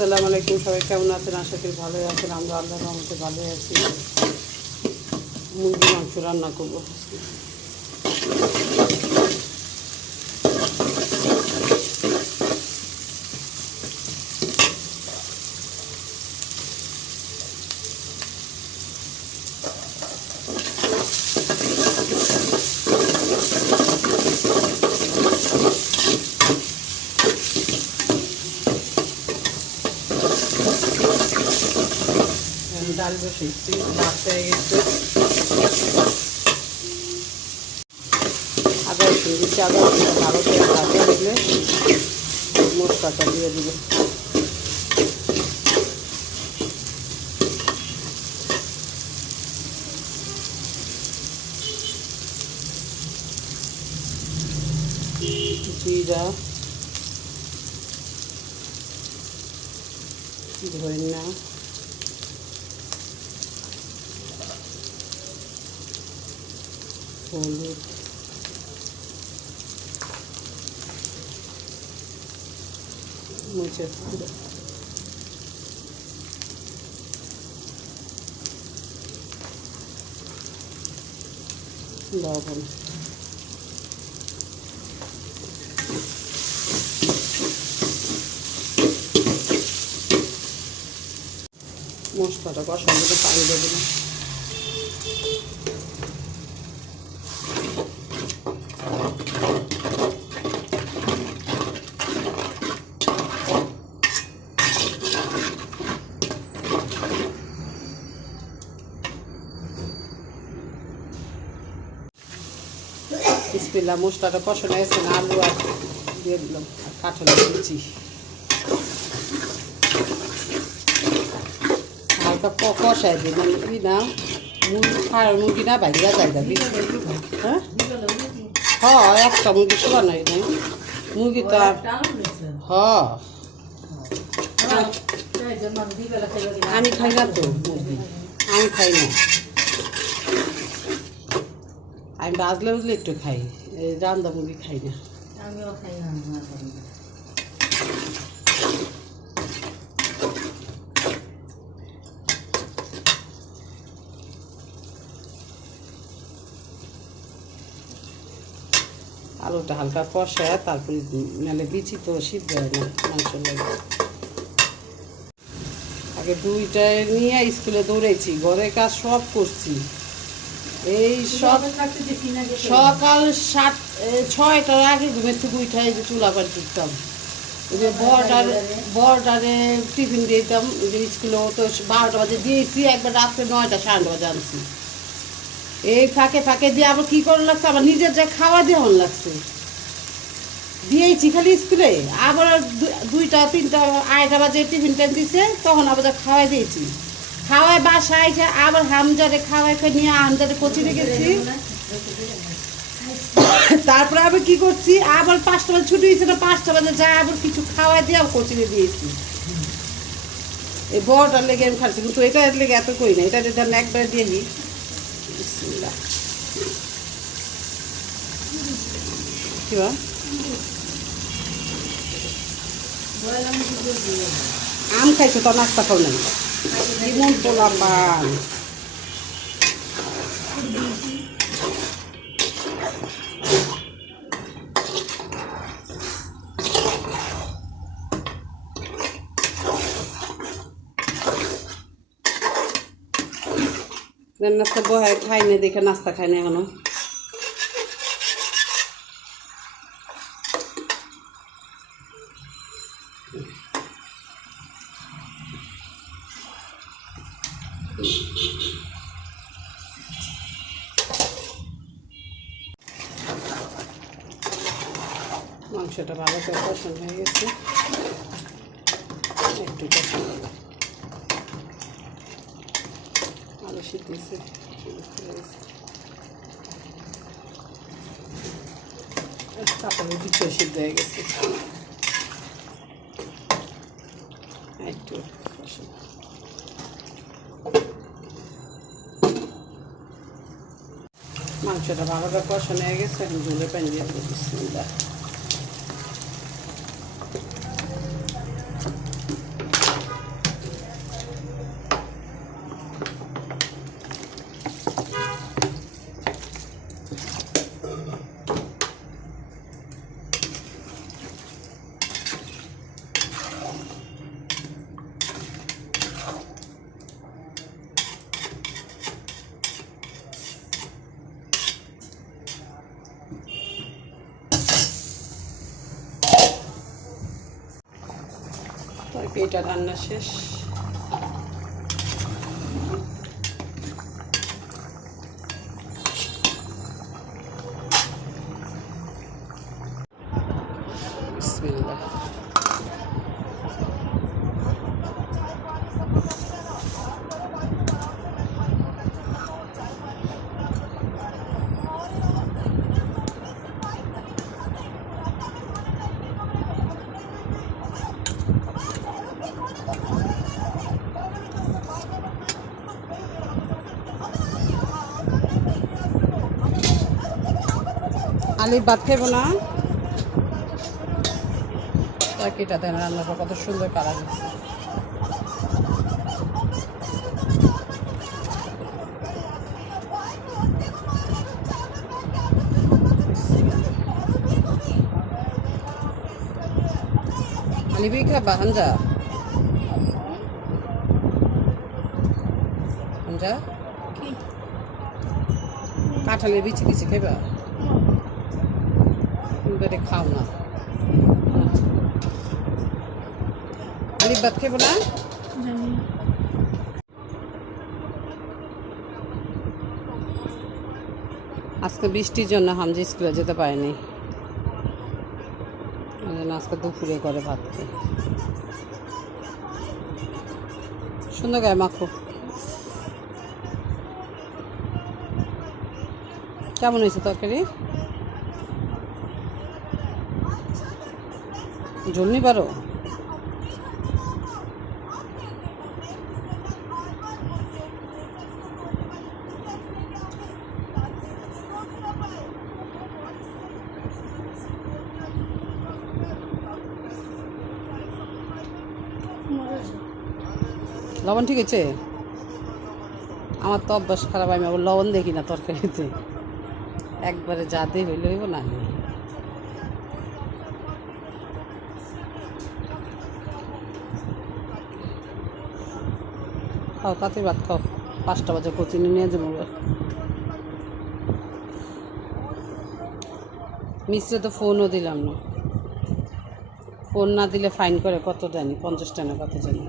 আসসালামু আলাইকুম, সবাই কেমন আছেন? আশা করি ভালোই আছেন। আমরা আল্লাহর রহমতে ভালোই আছি। মুরগি মাংস রান্না করবো। ডাল বসেছি, ভাত হয়ে গেছে। আদা রসুন দিচ্ছি, আদা রসুনটা ভালো করে ভাজা হলে মশলাটা দিয়ে দেবে। জিরা, ধনিয়া, হলুদ, মরিচের গুঁড়ো, লবণ, মশলাটা কষানো করে পানি দেবে না। বিসমিল্লাহ, মশলাটা কষানো গেছে না, আলু আর দিয়ে দিলাম আর কাঁঠাল দিচ্ছি। হালকা কষাই দিই, মানে কি না মুরগি না বাইরা জায়গা হ্যাঁ হ্যাঁ, একটা মুরগি শোয়া নাই নাই মুরগি তো হ্যাঁ আমি খাই না তো মুরগি, আমি খাই না। আমি বাজলে বুঝলে একটু খাই, এই রান্দা মুরগি খাই না। আমিও খাই না। আলুটা হালকা কষায় তারপরে নাহলে বিচি তো সিদ্ধ হয় না মাংস লাগে। আগে দুইটায় নিয়ে স্কুলে দৌড়েছি, ঘরের কাজ সব করছি। এই সব সকাল 6টার আগে ঘুমের থেকে উঠাই যে চুলা পাড়ি দিতাম, ওই যে বড়টারে টিফিন দিতাম। যে স্কুলে তো 12টা বাজে দিয়েছি, একবার রাত্রে 9টা 9:30 বাজে আনছি। এই ফাঁকে ফাঁকে দিয়ে আবার কী করে লাগছে, আবার নিজের যা খাওয়া দিয়ে হন লাগছে দিয়েছি খালি স্কুলে। আবার 2টা 3টা 2:30 বাজে টিফিন টাইম দিছে, তখন আবার খাওয়াই দিয়েছি। খাওয়াই বাসায় এসে আবার হামজারে খাওয়াই নিয়ে হামজারে কোচিংয়ে গেছি। তারপরে আবার কি করছি, আবার 5টা বাজে ছুটি হয়েছে না, 5টা বাজে যায় আবার কিছু খাওয়াই দিয়ে আবার কোচিংয়ে দিয়েছি। এই বড়টার লেগে আমি খাচ্ছি, কিন্তু এটা লেগে এত করি না, এটা ধরেন একবার দিয়ে নিই। কি আম খাইছো তো, নাস্তা খাও নাই? যেমন পোলা পান নাস্তা বহায় খাই না দেখে নাস্তা খাই না এখনো। মাংসটা ভালো করে কষানো হয়ে গেছে, একটু কষানো আলু সিদ্ধেছে, তারপরে কিছু সিদ্ধ হয়ে গেছে, একটু কষানো। মাংসটা ভালো করে কষানো হয়ে গেছে, এখন ঝোলের পানি দিয়ে দেবো। বিসমিল্লাহ। তরকারিটা রান্না শেষ। বিসমিল্লাহ। আলিফ ভাত খাইব না? তরকারিটা দেন, রান্নাটা কত সুন্দর কালার হচ্ছে। আলিফই খাবা? হামজা হামজা কাঁঠালের বিচি দিছি খাইবা? বেড়ে খাও না। আলিফ ভাত খাইব না? আজকে বৃষ্টির জন্য হামজা স্কুলে যেতে পারেনি, আজকে দুপুরে করে ভাত খেয়ে। সুন্দর গায়ে মাখো। কেমন হয়েছে তরকারি? ঝোল নি পারো? লবণ ঠিক আছে? আমার তো অভ্যাস খারাপ, আমি আবার লবণ দেখি না তরকারিতে, একবারে যা দিয়ে হইলে হইব না। খাও তাতে ভাত খাও, 5টা বাজে কোচিং নিয়ে যাবো। মিস্ত্রি তো ফোনও দিলাম না, ফোন না দিলে ফাইন করে কত জানি, 50 টাকা কত জানি।